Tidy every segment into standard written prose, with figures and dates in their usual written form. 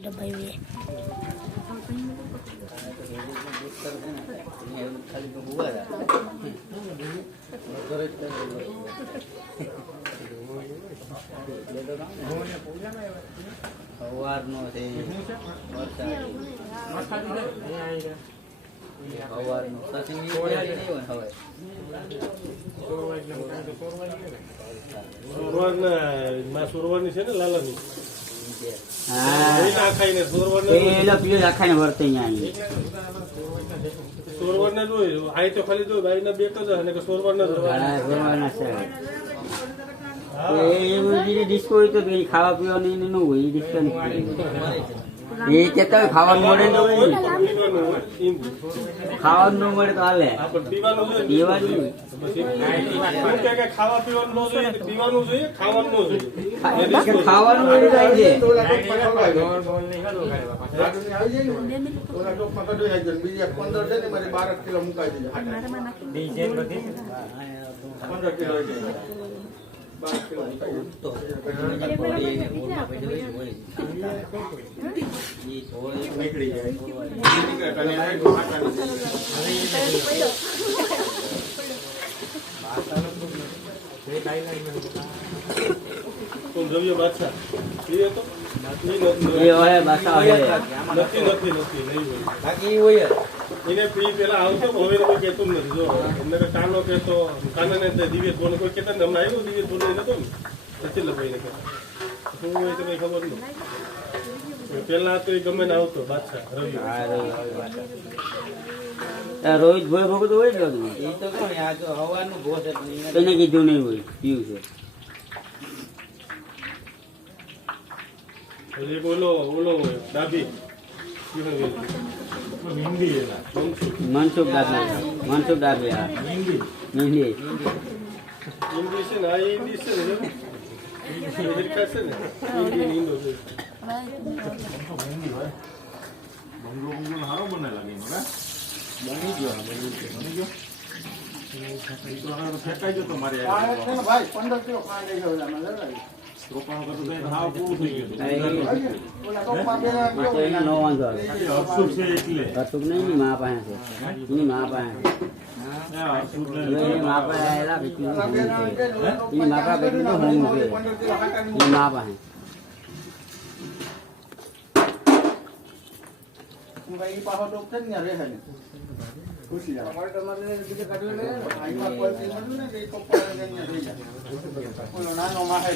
દબાઈએ સવારનો છે સવારનો સુરવાની છે ને લાલાની વર્તે સોરવાના જોઈ આઈ તો ખાલી જો ભાઈ ના બે કજ અને કે સોરવાના ડિસ્કો હોય તો ખાવા પીવાનું ન હોય ડિસ્કો એ કેતા હોય ખાવાનું મળે તો ખાવાનું ન મળે તો હાલે પીવાનું ખાવા પીવાનું ન જોઈએ પીવાનું જોઈએ ખાવાનું ન જોઈએ ખાવાનું મળી જાય છે રવિયો બાદશાહ એને ફ્રી પેલા આવતો હવે કોઈ કેતું નથી જો અમને કાનો કેતો કાનાને દિવ્ય બોલ કોઈ કેતા ને હમણાં આવ્યો દિવ્ય બોલ નતો ને પછી લભાઈને કહેતા શું હોય તો કઈ ખબર નહીં પેલા તો એ ગમે ને આવતો બાદશાહ રોહિત ભાઈ ભગત હોય ને એ તો કોણ આ તો હવાનું ભોત એને કીધું નહીં હોય પીવું છે એક ઓલો ડાબી મનસુખ ડાબી હિન્દી ઇંગ્લિશ છે ને આ ઇંગ્લિશ છે ને અમેરિકા છે ને ઇન્ડિયન ઇન્ડો છે સારો બને લાગે બની ગયો ફેંકાઈ ગયો તમારે ભાઈ 15 કિલો ખાંડ રોકાણ કરતું જાય હાવ પૂરું થઈ ગયું નો વાંધો આવે અફસોસ છે એટલે અશુક નહીં મા પાસે છે એની મા પાસે એની મા પાસે આવેલા બેટું એની મા પાસે બેટું તો હોમ છે એની મા પાસે ભાઈ પાહો ડોક્ટર ને રહે ને ખુશી જાય અમારે તમારે બીજે કાઢ્યો ને આઈમાં કોઈ તેલ નતું ને કે કોપર ને રહી જાય ઓલો નાનો માહે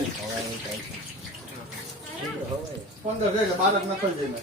15 રે બાળક નખલ જાય